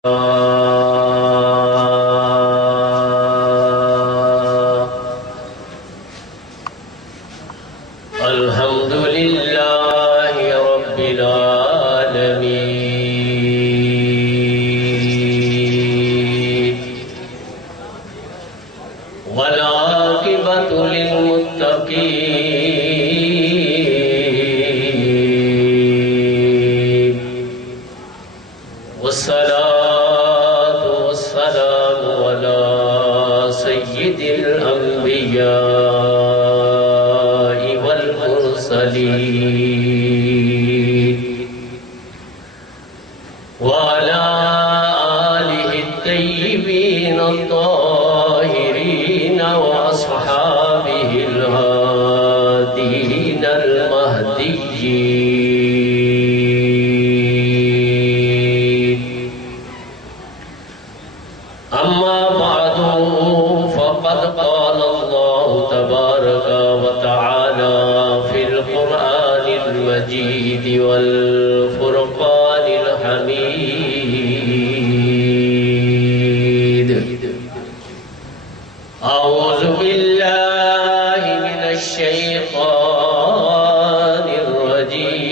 الحمد لله رب العالمين والعاقبة للمتقين والصلاة والسلام على سيد الأنبياء والمرسلين وعلى آله الطيبين الطاهرين وأصحابه الهادين المهديين. أما بعد فقد قال الله تبارك وتعالى في القرآن المجيد والفرقان الحميد: أعوذ بالله من الشيطان الرجيم.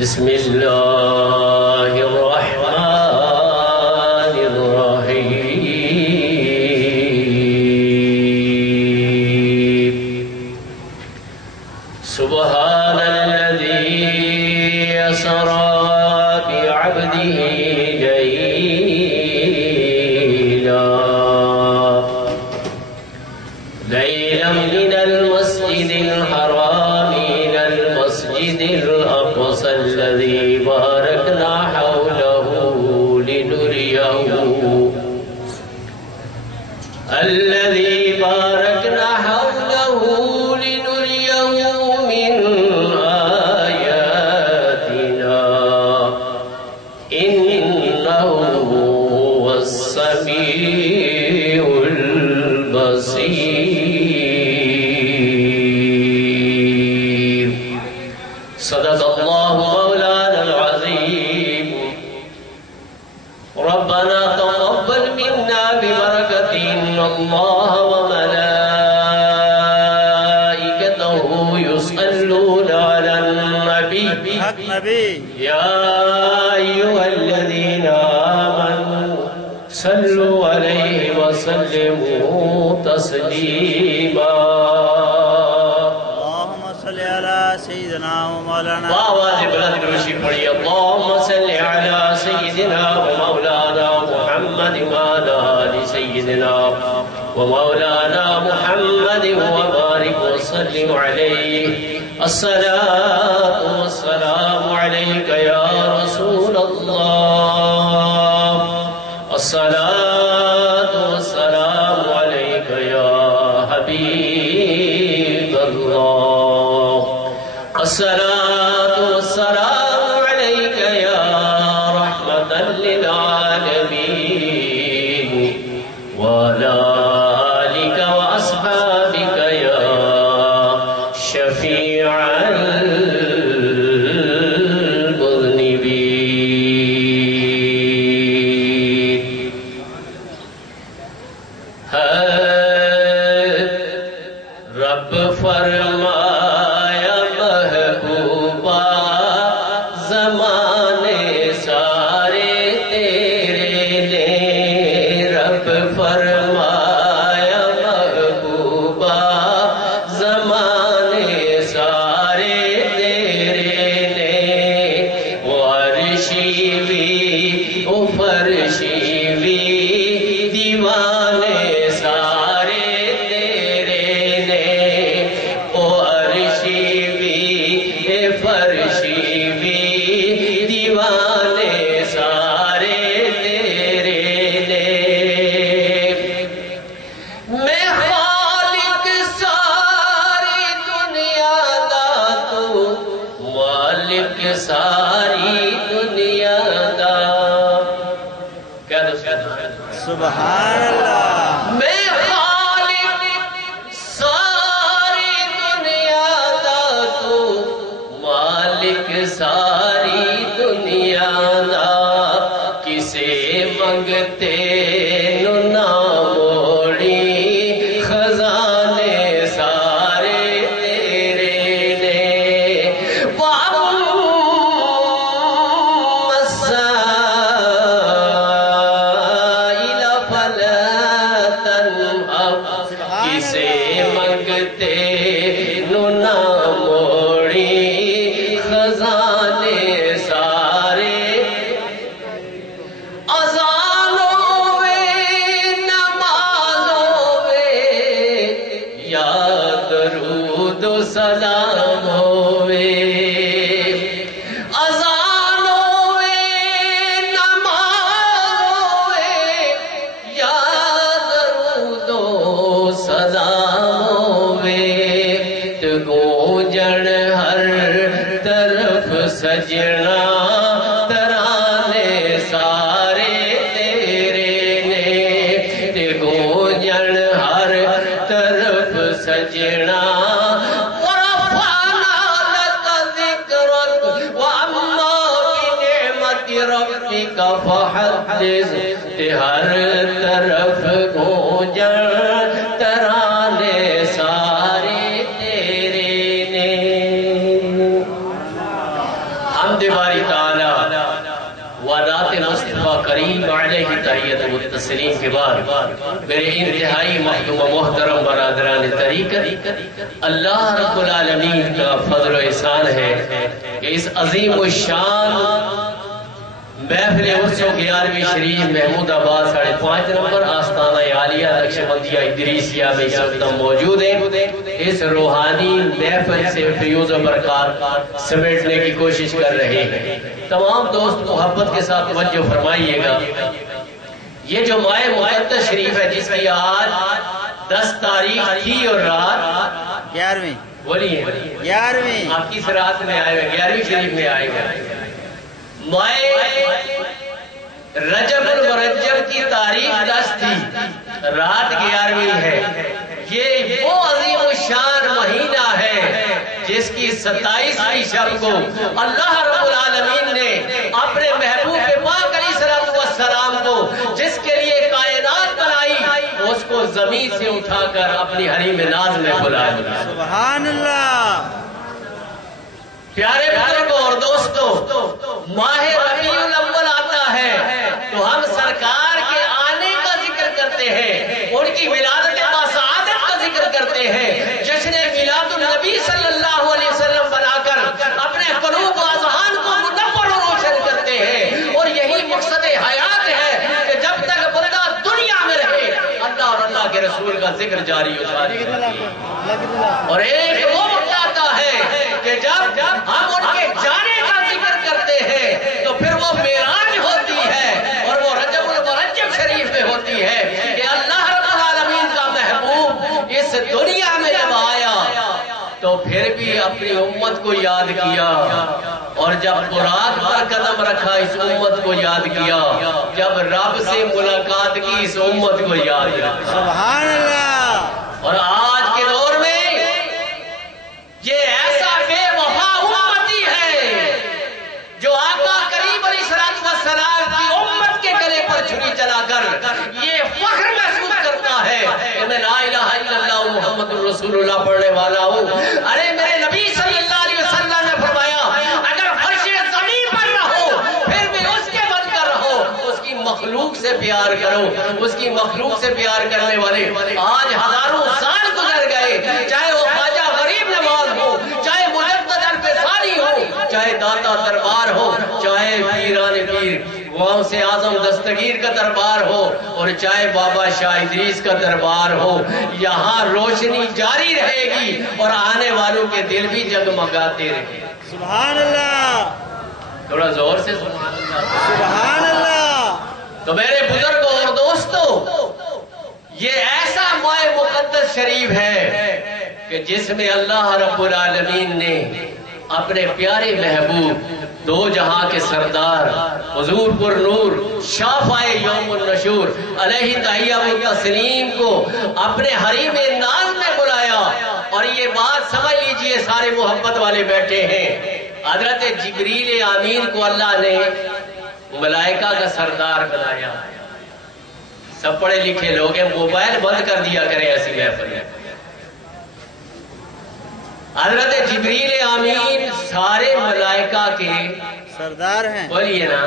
بسم الله الرحمن الرحيم. سبحان الذي أسرى بعبده ليلا من المسجد الحرام إلى المسجد الأقصى الذي باركنا حوله لنريه من آياتنا إنه هو السميع البصير. صدق الله مولانا العظيم. ربنا تقبل منا ببركة إن الله وملائكته يصلون على النبي يا أيها الذين آمنوا صلوا عليه وسلموا تسليما. اللهم صل على سيدنا ومولانا وآواز بلند روشی پڑھی. اللهم صل على سيدنا ومولانا محمد وعلى آل سيدنا ومولانا محمد وبارك وسلم عليه. الصلاة والسلام عليك يا رسول الله. الصلاة والسلام عليك يا حبيب الله. الصلاة والسلام عليك يا رحمة للعالمين وعلى آلك وأصحابك يا شفيع المذنبين. رب فرمایا محبوبہ زمانے سارے تیرے نے. رب فرمایا محبوبہ زمانے سارے تیرے نے. وہ عرشی بھی وہ فرشی بھی دیوانے سارے تیرے نے. وہ عرشی بھی فرشی بھی دیوانے سارے تیرے نے. میں خالق ساری دنیا دا تو مالک ساری دنیا دا. کیا سبحان اللہ. میں خالق ساری دنیا دا تو مالک ساری دنیا دا کسے منگتے نو نہ موڑی خزانے سارے تیرے نے مسائل فلا تنہب کسے منگتے نو نہ موڑی خزانے سارے سلام ہوئے اذان ہوئے نماز ہوئے یا درود و سلام ہوئے تو گونجن ہر طرف سجنا ترانے سارے تیرے نے تو گونجن ہر طرف سجنا کا فحدث ہر طرف گونجن ترانے سارے تیرے نے حمد باری تعالی ونات مصطفیٰ کریم علیہ تحیت و تسلیم کے بعد میرے انتہائی محترم و محترم برادران طریقت اللہ رب العالمین کا فضل و احسان ہے کہ اس عظیم الشان محفل عرس و 11ویں شریف محمود آباد 5.5 نمبر آستانہ عالیہ نقشبندیہ ادریسیہ میں اس وقت موجود ہیں اس روحانی محفل سے فیوز و برکات سمیٹنے کی کوشش کر رہے ہیں تمام دوست محبت کے ساتھ توجہ فرمائیے گا یہ جو ماہ مقدس شریف ہے جس کی آج 10 تاریخ تھی اور رات 11ویں بولیے 11ویں آپ کس رات میں آئے ہوئے 11ویں شریف میں آئے ہوئے ماہ رجب المرجب کی تاریخ 10 تھی رات 11ویں ہے یہ وہ عظیم الشان مہینہ ہے جس کی 27ویں شب کو اللہ رب العالمین نے اپنے محبوب پاک علیہ السلام کو جس کے لیے کائنات بنائی اس کو زمین سے اٹھا کر اپنی حریم ناز میں بلا دیا سبحان اللہ پیارے بزرگوں اور دوستوں ماہ ربیع الاول آتا ہے تو ہم سرکار کے آنے کا ذکر کرتے ہیں ان کی ولادت باسعادت کا ذکر کرتے ہیں جشن میلاد النبی صلی اللہ علیہ وسلم بنا کر اپنے قلوب و اذہان کو منور و روشن کرتے ہیں اور یہی مقصد حیات ہے کہ جب تک بندہ دنیا میں رہے اللہ اور اللہ کے رسول کا ذکر جاری ہو جائے اور ایک وہ وقت آتا ہے کہ جب ہم ان کے جانے کا ذکر کرتے ہیں تو پھر وہ معراج ہوتی ہے اور وہ رجب المرجب شریف میں ہوتی ہے کہ اللہ رب العالمین کا محبوب اس دنیا میں جب آیا تو پھر بھی اپنی امت کو یاد کیا اور جب براق پر قدم رکھا اس امت کو یاد کیا جب رب سے ملاقات کی اس امت کو یاد رکھا سبحان اللہ اور آج کے دور میں یہ ایسا بے وفا امتی ہے جو آقا کریم علیہ السلام کی امت کے گلے پر چھری چلا کر یہ فخر محسوس کرتا ہے کہ میں لا الہ الا اللہ محمد رسول اللہ پڑھنے والا ہوں ارے میرے نبی صلی اللہ علیہ وسلم نے فرمایا اگر فرش زمین پر رہو پھر بھی اس کے بن کر رہو اس کی مخلوق سے پیار کرو اس کی مخلوق سے پیار کرنے والے آج ہزاروں سال گزر گئے چاہے وہ خواجہ غریب نواز ہو چاہے مجدد الفسانی ہو چاہے داتا دربار ہو چاہے پیران پیر غوث اعظم دستگیر کا دربار ہو اور چاہے بابا شاہ ادریس کا دربار ہو یہاں روشنی جاری رہے گی اور آنے والوں کے دل بھی جگمگاتے رہے سبحان اللہ تھوڑا زور سے سبحان اللہ سبحان اللہ تو میرے بزرگوں اور دوستوں یہ ایسا ماہ مقدس شریف ہے کہ جس میں اللہ رب العالمین نے اپنے پیارے محبوب دو جہاں کے سردار حضور پر نور شافعِ یوم النشور علیہ تحیہ و تسلیم کو اپنے حریم ناز میں بلایا اور یہ بات سمجھ لیجئے سارے محبت والے بیٹھے ہیں حضرت جبریل امین کو اللہ نے ملائکہ کا سردار بنایا. سب پڑھے لکھے لوگ ہیں، موبائل بند کر دیا کریں ایسی محفل میں. حضرت جبریل امین سارے ملائکہ کے سردار ہیں. بولیے نا،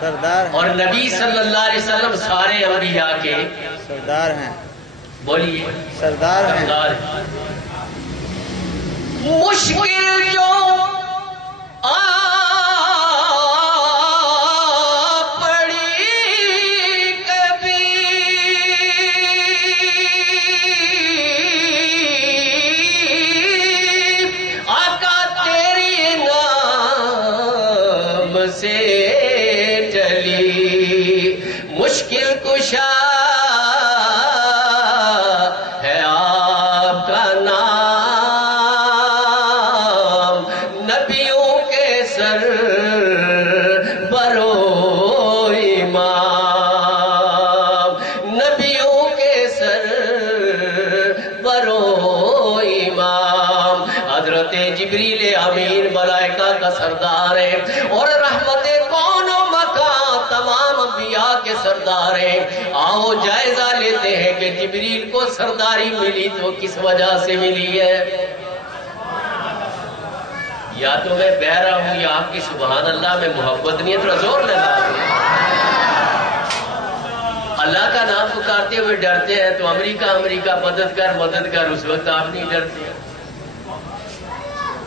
سردار ہیں. اور نبی صلی اللہ علیہ وسلم سارے انبیاء کے سردار ہیں. بولیے سردار ہیں. سردار. مشکل جو سے چلی مشکل کشا ہے آپ کا نام، نبیوں کے سر برو امام، نبیوں کے سر برو امام. حضرت جبریل امین ملائکہ کا سردار ہے اور رحمت کون و مکان تمام انبیاء کے سردار ہیں. آؤ جائزہ لیتے ہیں کہ جبریل کو سرداری ملی تو کس وجہ سے ملی ہے. یا تو میں بہرا ہوں یا آپ کی سبحان اللہ میں محبت نہیں ہے، تھوڑا زور لگا. اللہ کا نام پکارتے ہوئے ڈرتے ہیں تو امریکہ مدد کر، اس وقت آپ نہیں ڈرتے.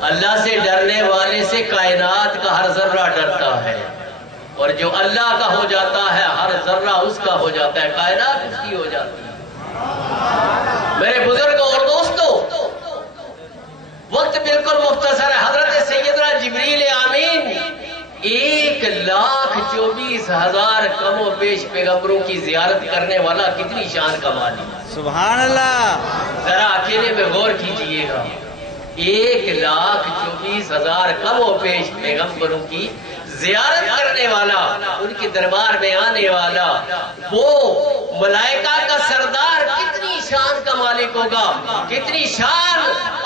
اللہ سے ڈرنے والے سے کائنات کا ہر ذرہ ڈرتا ہے، اور جو اللہ کا ہو جاتا ہے ہر ذرہ اس کا ہو جاتا ہے، کائنات اس کی ہو جاتی ہے. میرے بزرگوں اور دوستوں، وقت بالکل مختصر ہے. حضرت سیدنا جبریل امین 1,24,000 کم و بیش پیغمبروں کی زیارت کرنے والا کتنی شان کمالی. سبحان اللہ. ذرا اکیلے میں غور کیجئے گا. 1,24,000 کم و بیش پیغمبروں کی زیارت کرنے والا، ان کے دربار میں آنے والا، وہ ملائکہ کا سردار کتنی شان کا مالک ہوگا، کتنی شان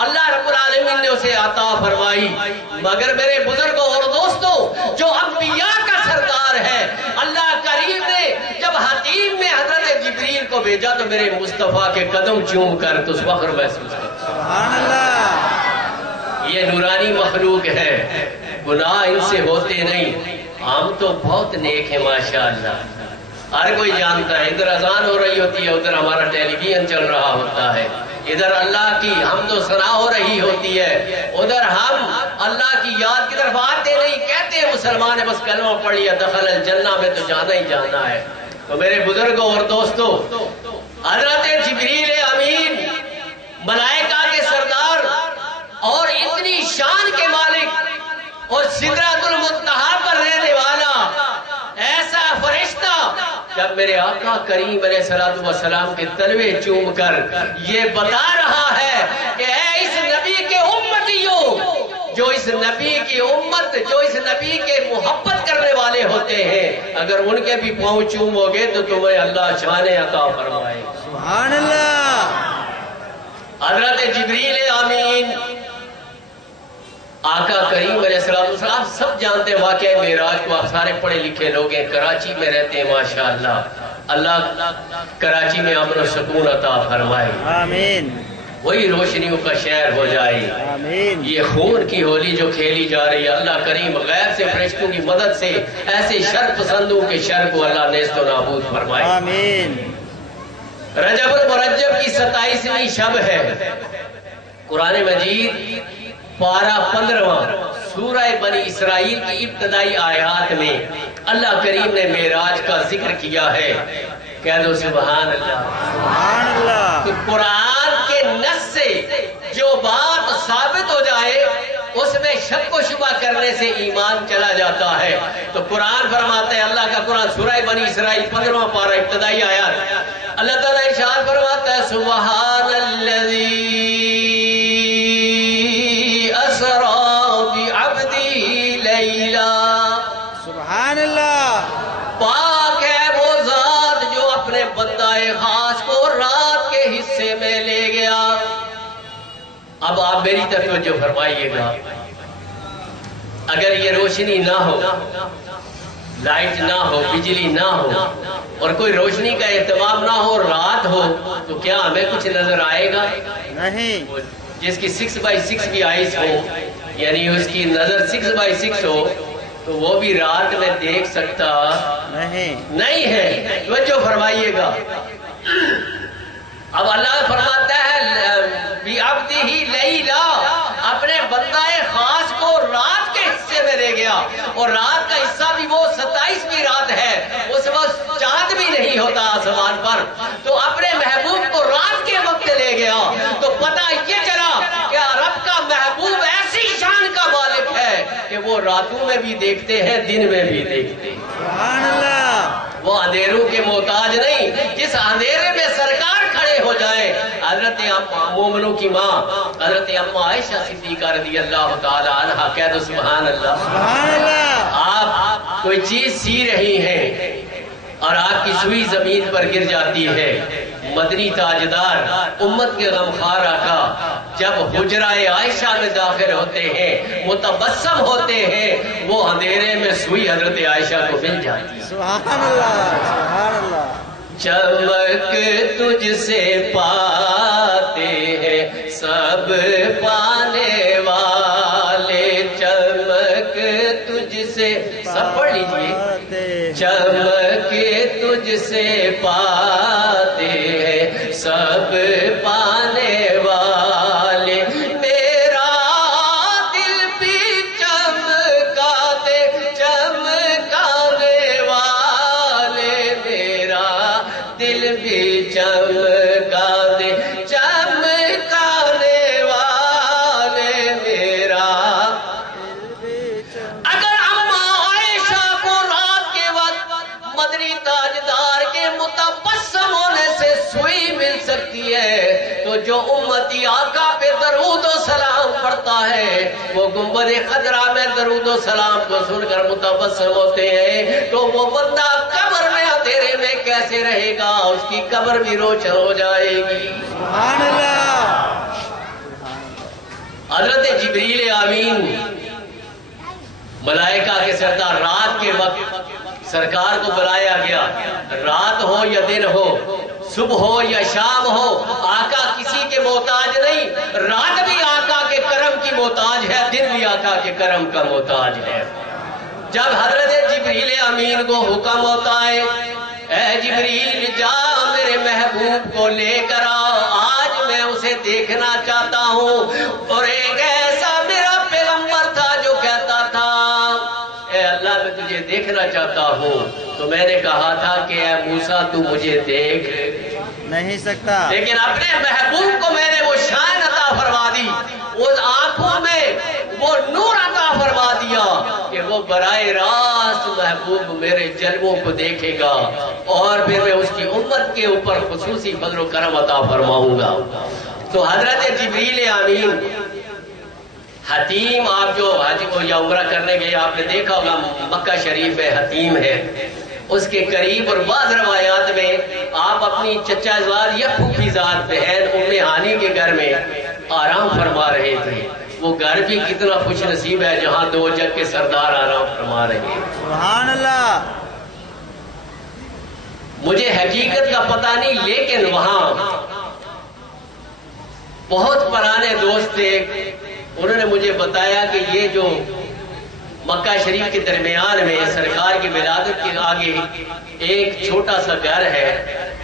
اللہ رب العالمین نے اسے عطا فرمائی. مگر میرے بزرگوں اور دوستوں، جو انبیاء کا سردار ہے، اللہ کریم نے جب حتیم میں حضرت جبریل کو بھیجا تو میرے مصطفیٰ کے قدم چوم کر تو فخر محسوس کرتا. سبحان اللہ. یہ نورانی مخلوق ہے، گناہ ان سے ہوتے نہیں. ہم تو بہت نیک ہیں ماشاءاللہ، ہر کوئی جانتا ہے. ادھر اذان ہو رہی ہوتی ہے، ادھر ہمارا ٹیلی ویژن چل رہا ہوتا ہے، ادھر اللہ کی حمد و ثنا ہو رہی ہوتی ہے، ادھر ہم اللہ کی یاد کی طرف آتے نہیں. کہتے ہیں مسلمان ہے، بس کلمہ پڑھ لیا دخل الجنہ میں تو جانا ہی جانا ہے. تو میرے بزرگوں اور دوستوں، حضرت جبریل امین ملائکہ کے سردار اور اتنی شان کے مالک اور سدرۃ المنتہا پر رہنے والا ایسا فرشتہ، جب میرے آقا کریم علیہ الصلوۃ والسلام کے تلوے چوم کر یہ بتا رہا ہے کہ اے اس نبی کے امتیوں، جو اس نبی کی امت، جو اس نبی کے محبت کرنے والے ہوتے ہیں، اگر ان کے بھی پاؤں چومو گے تو تمہیں اللہ شان عطا فرمائے. سبحان اللہ. حضرت جبریل امین آقا کریم علیہ السلام سب جانتے ہیں واقعہ معراج کو. آپ سارے پڑھے لکھے لوگ ہیں، کراچی میں رہتے ہیں ماشاءاللہ. اللہ کراچی میں امن و سکون عطا فرمائے، آمین. وہی روشنیوں کا شہر ہو جائے. آمین. یہ خون کی ہولی جو کھیلی جا رہی ہے، اللہ کریم غیب سے فرشتوں کی مدد سے ایسے شر پسندوں کے شر کو اللہ نیست و نابود فرمائے. آمین. رجب المرجب کی 27ویں شب ہے. قرآن مجید پارہ 15 سورہ بنی اسرائیل کی ابتدائی آیات میں اللہ کریم نے معراج کا ذکر کیا ہے. کہہ دو سبحان اللہ. سبحان اللہ. تو قرآن کے نص سے جو بات ثابت ہو جائے اس میں شک و شبہ کرنے سے ایمان چلا جاتا ہے. تو قرآن فرماتا ہے، اللہ کا قرآن سورہ بنی اسرائیل 15واں پارہ ابتدائی آیات، اللہ تعالیٰ ارشاد فرماتا ہے سبحان الذی اسری بعبدہ لیلا. سبحان اللہ. پاک ہے وہ ذات جو اپنے بندہ خاص کو رات کے حصے میں لے گیا. اب آپ میری توجہ فرمائیے گا. اگر یہ روشنی نہ ہو، لائٹ نہ ہو، بجلی نہ ہو اور کوئی روشنی کا اہتمام نہ ہو، رات ہو، تو کیا ہمیں کچھ نظر آئے گا؟ نہیں۔ جس کی 6x6 کی آئیز ہو، یعنی اس کی نظر 6x6 ہو، تو وہ بھی رات میں دیکھ سکتا نہیں ہے۔ توجہ فرمائیے گا، اب اللہ فرماتا ہے بِعَبْدِهِ لَيْلًا، اپنے بندہ خاص کو رات کے حصے میں دے گیا، اور رات کا حصہ بھی وہ 27ویں رات ہے، اس وقت چاند بھی نہیں ہوتا آسمان پر، تو اپنے محبوب کو رات کے وقت لے گیا، تو پتہ یہ چلا کہ رب کا محبوب ایسی شان کا مالک ہے کہ وہ راتوں میں بھی دیکھتے ہیں، دن میں بھی دیکھتے ہیں۔ سبحان اللہ۔ وہ اندھیروں کے محتاج نہیں، جس اندھیرے میں سرکار کھڑے ہو جائیں۔ حضرت مومنوں کی ماں حضرت اما عائشہ صدیقہ رضی اللہ تعالی عنہا، کہہ دو سبحان اللہ۔ سبحان اللہ۔ آپ کوئی چیز سی رہی ہیں اور آپ کی سوئی زمین پر گر جاتی ہے، مدنی تاجدار امت کے غمخوار آقا جب حجرہ عائشہ میں داخل ہوتے ہیں، متبسم ہوتے ہیں، وہ اندھیرے میں سوئی حضرت عائشہ کو مل جاتی ہے۔ سبحان اللہ، سبحان اللہ۔ چمک تجھ سے پاتے ہیں سب پانے والے، چمک تجھ سے، سب پڑھ لیجئے، چمک تجھ سے پاتے ہیں سب پانے والے، میرا دل بھی چمکا دے چمکانے والے، میرا دل بھی چمکا دے چمکانے والے، میرا اگر اما عائشہ کو رات کے وقت مدنی تاجدار کے متبسم ہونے سے سوئی مل سکتی ہے، تو جو امتی آقا پہ درود و سلام پڑھتا ہے، وہ گنبد خضرا میں درود و سلام کو سن کر متبسم ہوتے ہیں، تو وہ بندہ قبر میں اندھیرے میں کیسے رہے گا؟ اس کی قبر بھی روشن ہو جائے گی۔ سبحان اللہ۔ حضرت جبریل امین ملائکہ کے سردار، رات کے وقت سرکار کو بلایا گیا، رات ہو یا دن ہو، صبح ہو یا شام ہو، آقا کسی کے محتاج نہیں، رات بھی آقا کے کرم کی محتاج ہے، دن بھی آقا کے کرم کا محتاج ہے۔ جب حضرت جبریل امین کو حکم ہوتا ہے، اے جبریل جا میرے محبوب کو لے کر آؤ، آج میں اسے دیکھنا چاہتا ہوں، اور ایک ایسا میرا پیغمبر تھا جو کہتا تھا اے اللہ میں تجھے دیکھنا چاہتا ہوں، تو میں نے کہا تھا کہ اے موسیٰ تو مجھے دیکھ نہیں سکتا، لیکن اپنے محبوب کو میں نے وہ شان عطا فرما دی، اس آنکھوں میں وہ نور عطا فرما دیا کہ وہ براہ راست محبوب میرے جلووں کو دیکھے گا، اور پھر میں اس کی امت کے اوپر خصوصی فضل و کرم عطا فرماؤں گا۔ تو حضرت جبریل امین حتیم، آپ جو حج کو یا عمرہ کرنے گئے آپ نے دیکھا ہوگا مکہ شریف ہے، حتیم ہے، اس کے قریب، اور بعض روایات میں آپ اپنی چچا زاد یا پھوپھی زاد بہن ام ہانی کے گھر میں آرام فرما رہے تھے۔ وہ گھر بھی کتنا خوش نصیب ہے جہاں دو جگ کے سردار آرام فرما رہے ہیں۔ سبحان اللہ۔ مجھے حقیقت کا پتہ نہیں، لیکن وہاں بہت پرانے دوست تھے، انہوں نے مجھے بتایا کہ یہ جو مکہ شریف کے درمیان میں سرکار کی ولادت کے آگے ایک چھوٹا سا گھر ہے،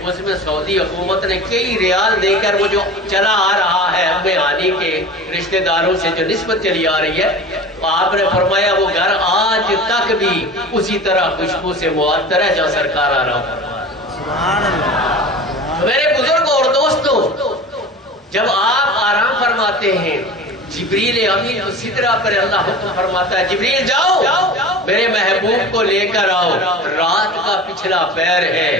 اس میں سعودی حکومت نے کئی ریال دے کر وہ جو چلا آ رہا ہے ام ہانی کے رشتہ داروں سے جو نسبت چلی آ رہی ہے، تو آپ نے فرمایا وہ گھر آج تک بھی اسی طرح خوشبو سے معطر ہے جہاں سرکار آ رہا ہے۔ سبحان اللہ۔ میرے بزرگوں اور دوستوں، جب آپ آرام فرماتے ہیں، جبریل امین تو سدرہ پر اللہ حکم فرماتا ہے جبریل جاؤ میرے محبوب کو لے کر آؤ، رات کا پچھلا پیر ہے،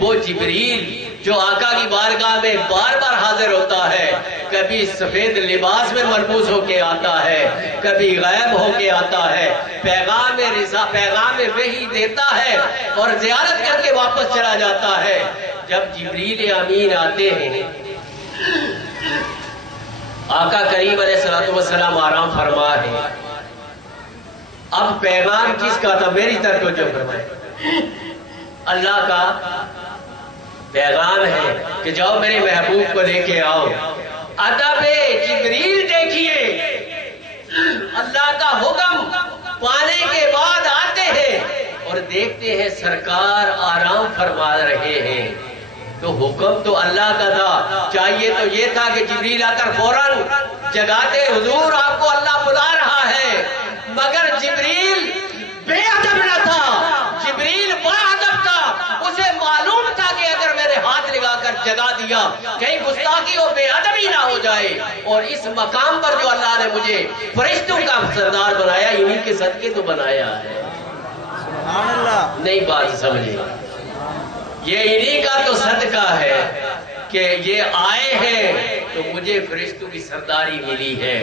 وہ جبریل جو آقا کی بارگاہ میں بار بار حاضر ہوتا ہے، کبھی سفید لباس میں ملبوس ہو کے آتا ہے، کبھی غائب ہو کے آتا ہے، پیغام رضا پیغام وحی دیتا ہے اور زیارت کر کے واپس چلا جاتا ہے۔ جب جبریل امین آتے ہیں، آقا کریم علیہ السلام آرام فرما ہے، اب پیغام کس کا تھا؟ میری طرف توجہ فرمائے. اللہ کا پیغام ہے کہ جاؤ میرے محبوب کو لے کے آؤ. ادب جبریل دیکھیے، اللہ کا حکم پانے کے بعد آتے ہیں اور دیکھتے ہیں سرکار آرام فرما رہے ہیں. تو حکم تو اللہ کا تھا، چاہیے تو یہ تھا کہ جبریل آ کر فوراً جگاتے، حضور آپ کو اللہ بلا رہا ہے. مگر جبریل بے ادب نہ تھا، جبریل با ادب تھا. اسے معلوم تھا کہ اگر میں نے ہاتھ لگا کر جگا دیا کہیں گستاخی اور بے ادبی نہ ہو جائے. اور اس مقام پر جو اللہ نے مجھے فرشتوں کا سردار بنایا، انہیں کے صدقے تو بنایا ہے. سبحان اللہ. نہیں بات سمجھے، یہ انہی کا تو صدقہ ہے کہ یہ آئے ہیں تو مجھے فرشتوں کی سرداری ملی ہے.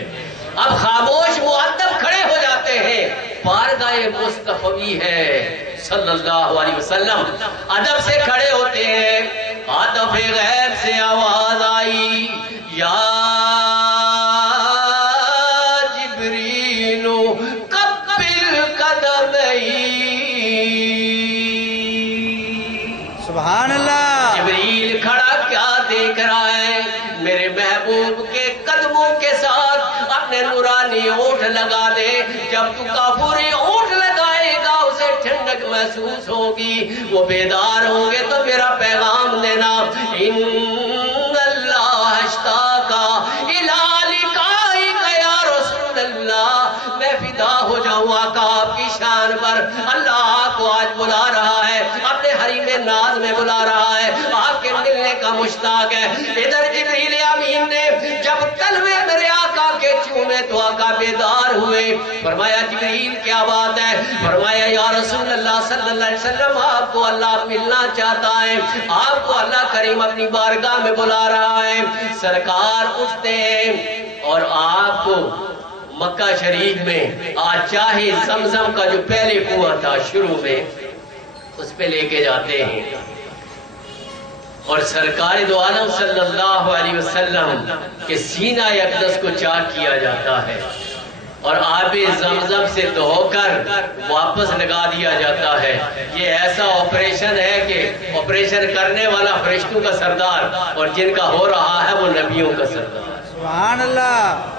اب خاموش مؤدب کھڑے ہو جاتے ہیں، بارگاہ مصطفی ہے صلی اللہ علیہ وسلم. ادب سے کھڑے ہوتے ہیں. ادب غیب سے آواز آئی، یا جبریل قبل قدمی. سبحان اللہ. جبریل کھڑا کیا دیکھ رہا ہے؟ میرے محبوب کے قدموں کے ساتھ اپنے نورانی اونٹ لگا دے. جب تو کافوری اونٹ لگائے گا اسے ٹھنڈک محسوس ہوگی، وہ بیدار ہوں گے تو میرا پیغام دینا. ان اللہ اشتاقا الی لقائک یا رسول اللہ. میں فدا ہو جاؤں آقا آپ کی شان پر. اللہ آپ کو آج بلا رہا ہے، اپنے حریم ناز میں بلا رہا ہے، آپ کے ملنے کا مشتاق ہے. ادھر جبریل امین نے جب کلمے میرے آقا کے چومے تو آقا بیدار ہوئے. فرمایا جبریل کیا بات ہے؟ فرمایا یا رسول اللہ صلی اللہ علیہ وسلم آپ کو اللہ ملنا چاہتا ہے، آپ کو اللہ کریم اپنی بارگاہ میں بلا رہا ہے. سرکار اٹھتے ہیں اور آپ کو مکہ شریف میں آج چاہے زمزم کا جو پہلے کنواں تھا شروع میں اس پہ لے کے جاتے ہیں اور سرکار دو عالم صلی اللہ علیہ وسلم کے سینہ اقدس کو چاک کیا جاتا ہے اور آب زمزم سے دھو کر واپس لگا دیا جاتا ہے. یہ ایسا آپریشن ہے کہ آپریشن کرنے والا فرشتوں کا سردار اور جن کا ہو رہا ہے وہ نبیوں کا سردار. سبحان اللہ.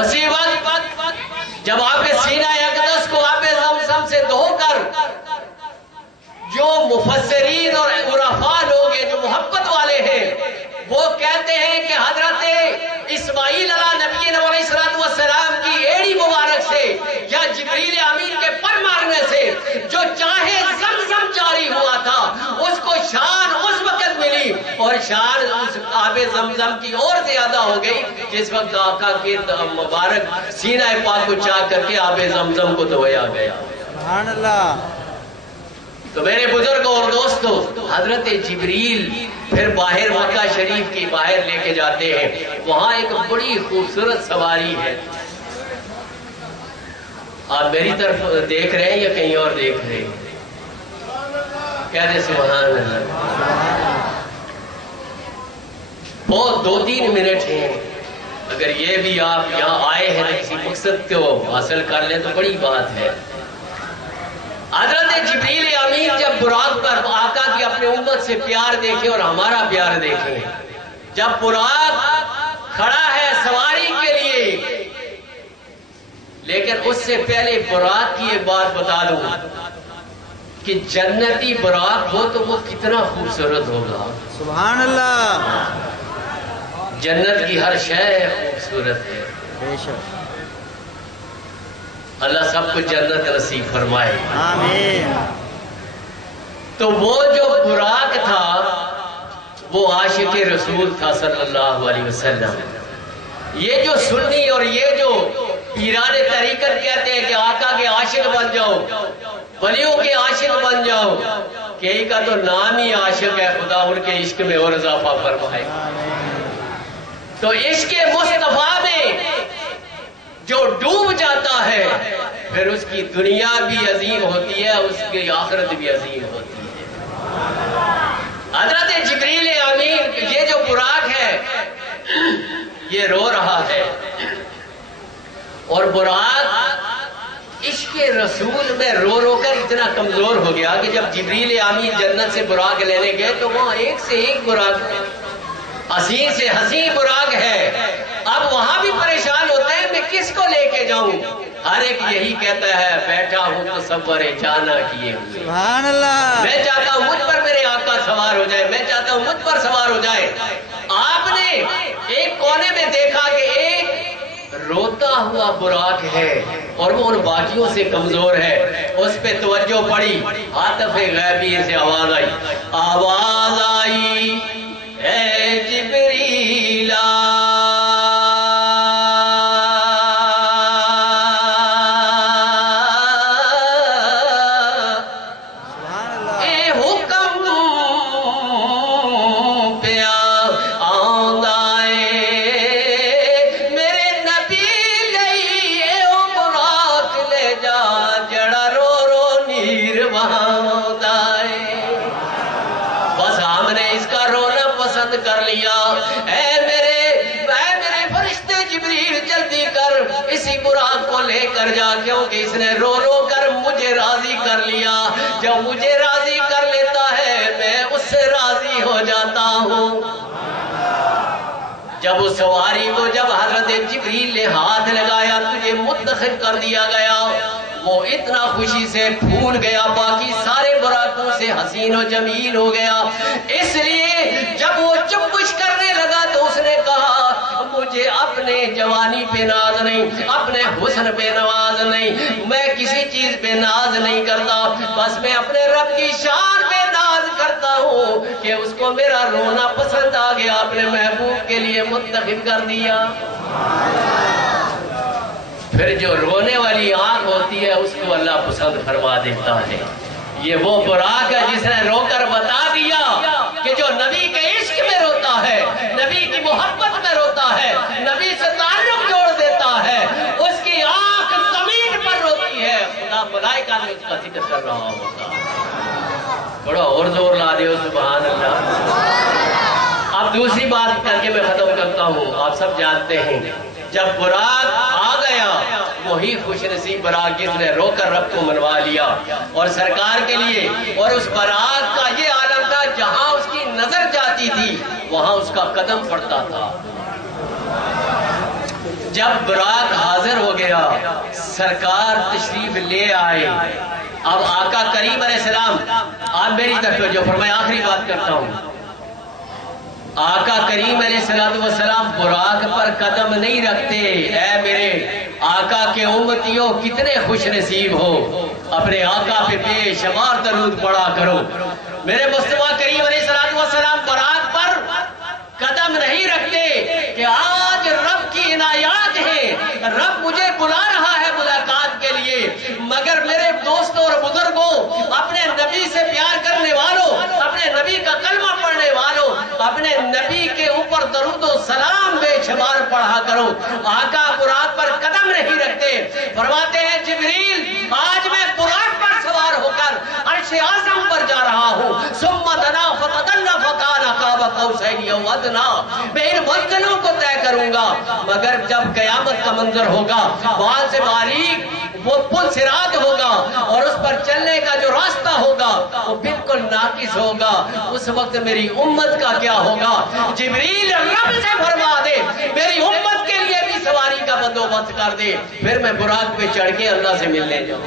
اسی وقت جب آپ کے سینہ اقدس کو آب زمزم سے دھو کر جو مفسرین اور عرفاء لوگ ہیں جو محبت والے ہیں وہ کہتے ہیں کہ حضرت اسماعیل علیہ نبی علیہ السلام کی ایڑی مبارک سے یا جبریل امین کے پر مارنے سے جو چاہے زمزم جاری ہوا تھا اس کو شان اس وقت ملی اور شان اس آب زمزم کی اور زیادہ ہو گئی جس وقت آقا کے مبارک سینہ پاک کو چاک کر کے آب زمزم کو دھویا گیا. سبحان اللہ. تو میرے بزرگ اور دوستو حضرت جبریل پھر باہر مکہ شریف کی باہر لے کے جاتے ہیں. وہاں ایک بڑی خوبصورت سواری ہے. آپ میری طرف دیکھ رہے ہیں یا کہیں اور دیکھ رہے ہیں؟ کہتے سبحان اللہ. بہت 2-3 منٹ ہیں. اگر یہ بھی آپ یہاں آئے ہیں کسی مقصد کو حاصل کر لیں تو بڑی بات ہے. حضرت جبریل امین جب براق پر آقا کی اپنے امت سے پیار دیکھے اور ہمارا پیار دیکھے، جب براق کھڑا ہے سواری کے لیے، لیکن اس سے پہلے براق کی ایک بات بتا دوں کہ جنتی براق ہو تو وہ کتنا خوبصورت ہوگا. سبحان اللہ. جنت کی ہر شے خوبصورت ہے. بے شک. اللہ سب کو جنت نصیب فرمائے. آمین. تو وہ جو براق تھا وہ عاشق رسول تھا صلی اللہ علیہ وسلم. یہ جو سنی اور یہ جو پیران طریقت کہتے ہیں کہ آقا کے عاشق بن جاؤ، ولیوں کے عاشق بن جاؤ، کئی کا تو نام ہی عاشق ہے. خدا ان کے عشق میں اور اضافہ فرمائے. تو عشق مصطفیٰ میں جو ڈوب جاتا ہے پھر اس کی دنیا بھی عظیم ہوتی ہے، اس کی آخرت بھی عظیم ہوتی ہے. حضرت جبریل امین یہ جو براق ہے یہ رو رہا ہے اور براق عشق رسول میں رو رو کر اتنا کمزور ہو گیا کہ جب جبریل امین جنت سے براق لینے گئے تو وہاں ایک سے ایک براق ہے، حسین سے حسین براق ہے۔ اب وہاں بھی پریشان ہوتے ہیں میں کس کو لے کے جاؤں؟ ہر ایک یہی کہتا ہے بیٹھا ہوں تصور جانا کیے ہوئے، سبحان اللہ، میں چاہتا ہوں مجھ پر میرے آقا سوار ہو جائے، میں چاہتا ہوں مجھ پر سوار ہو جائے۔ آپ نے ایک کونے میں دیکھا کہ ایک روتا ہوا براق ہے اور وہ ان باقیوں سے کمزور ہے، اس پہ توجہ پڑی، عاطف غیبی سے آواز آئی، آواز آئی اے جبریل کر لیا، اے میرے فرشتے جبریل جلدی کر اسی براق کو لے کر جا، کیونکہ اس نے رو رو کر مجھے راضی کر لیا، جب مجھے راضی کر لیتا ہے میں اس سے راضی ہو جاتا ہوں۔ جب اس سواری کو جب حضرت جبریل نے ہاتھ لگایا تجھے منتخب کر دیا گیا، وہ اتنا خوشی سے پھول گیا، باقی سارے براقوں سے حسین و جمیل ہو گیا۔ اس لیے جب وہ چمبش کرنے لگا تو اس نے کہا مجھے اپنے جوانی پہ ناز نہیں، اپنے حسن پہ ناز نہیں، میں کسی چیز پہ ناز نہیں کرتا، بس میں اپنے رب کی شان پہ ناز کرتا ہوں کہ اس کو میرا رونا پسند آ گیا، اپنے محبوب کے لیے منتخب کر دیا۔ پھر جو رونے والی آنکھ ہوتی ہے اس کو اللہ پسند فرما دیتا ہے۔ یہ وہ براق ہے جس نے رو کر بتا دیا کہ جو نبی کے عشق میں روتا ہے، نبی کی محبت میں روتا ہے، نبی سے تعلق جوڑ دیتا ہے، اس کی آنکھ زمین پر روتی ہے، خدا ملائکہ میں اس کا ذکر کر رہا ہوتا ہے۔ تھوڑا اور زور لا دے سبحان اللہ۔ اب دوسری بات کر کے میں ختم کرتا ہوں، آپ سب جانتے ہیں جب براق آ گیا وہی خوش نصیب براق جس نے رو کر رب کو منوا لیا، اور سرکار کے لیے، اور اس براق کا یہ عالم تھا جہاں اس کی نظر جاتی تھی وہاں اس کا قدم پڑتا تھا۔ جب براق حاضر ہو گیا سرکار تشریف لے آئے، اب آقا کریم علیہ السلام، آپ میری طرف جو فرمایا، آخری بات کرتا ہوں، آقا کریم علیہ السلام براق پر قدم نہیں رکھتے۔ اے میرے آقا کے امتیوں کتنے خوش نصیب ہو، اپنے آقا پہ بے شمار درود پڑھا کرو۔ میرے مصطفیٰ کریم علیہ السلام براق پر قدم نہیں رکھتے کہ آج رب کی عنایات ہے، رب مجھے بلا رہا ہے ملاقات کے لیے، مگر میرے دوستوں اور بزرگوں، اپنے نبی سے پیار کرنے والوں، اپنے نبی کا کلمہ پڑھنے والوں، اپنے نبی کے اوپر درود و سلام بے شمار پڑھا کرو۔ آقا براق پر قدم نہیں رکھتے، فرماتے ہیں جبریل آج میں براق پر سوار ہو کر عرش اعظم پر جا رہا ہوں، ثم دنا فتدلى فكان قاب قوسين او ادنى، میں ان منزلوں کو طے کروں گا، مگر جب قیامت کا منظر ہوگا وہاں سے باریک وہ پل صراط ہوگا اور اس پر چلنے کا جو راستہ ہوگا وہ بالکل ناقص ہوگا، اس وقت میری امت کا کیا ہوگا؟ جبریل رب سے فرما دے میری امت کے لیے بھی سواری کا بندوبست کر دے، پھر میں براق پہ چڑھ کے اللہ سے ملنے جاؤں۔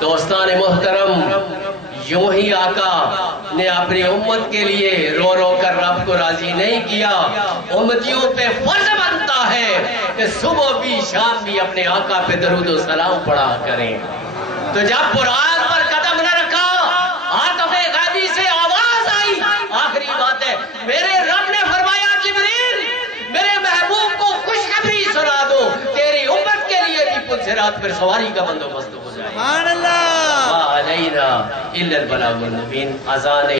دوستان محترم، یوں ہی آقا نے اپنی امت کے لیے رو رو کر رب کو راضی نہیں کیا، امتیوں پہ فرض بنتا ہے کہ صبح بھی شام بھی اپنے آقا پہ درود و سلام پڑھا کریں۔ تو جب براق پر قدم نہ رکھا، عاطف غیبی سے آواز آئی، آخری بات ہے، میرے رب نے فرمایا جبریل میرے محبوب کو خوشخبری سنا دو، تیری امت کے لیے بھی پل صراط پر سواری کا بندوبست ہو جائے۔ سبحان اللہ، علینا الا البلاغ المبین۔ اذان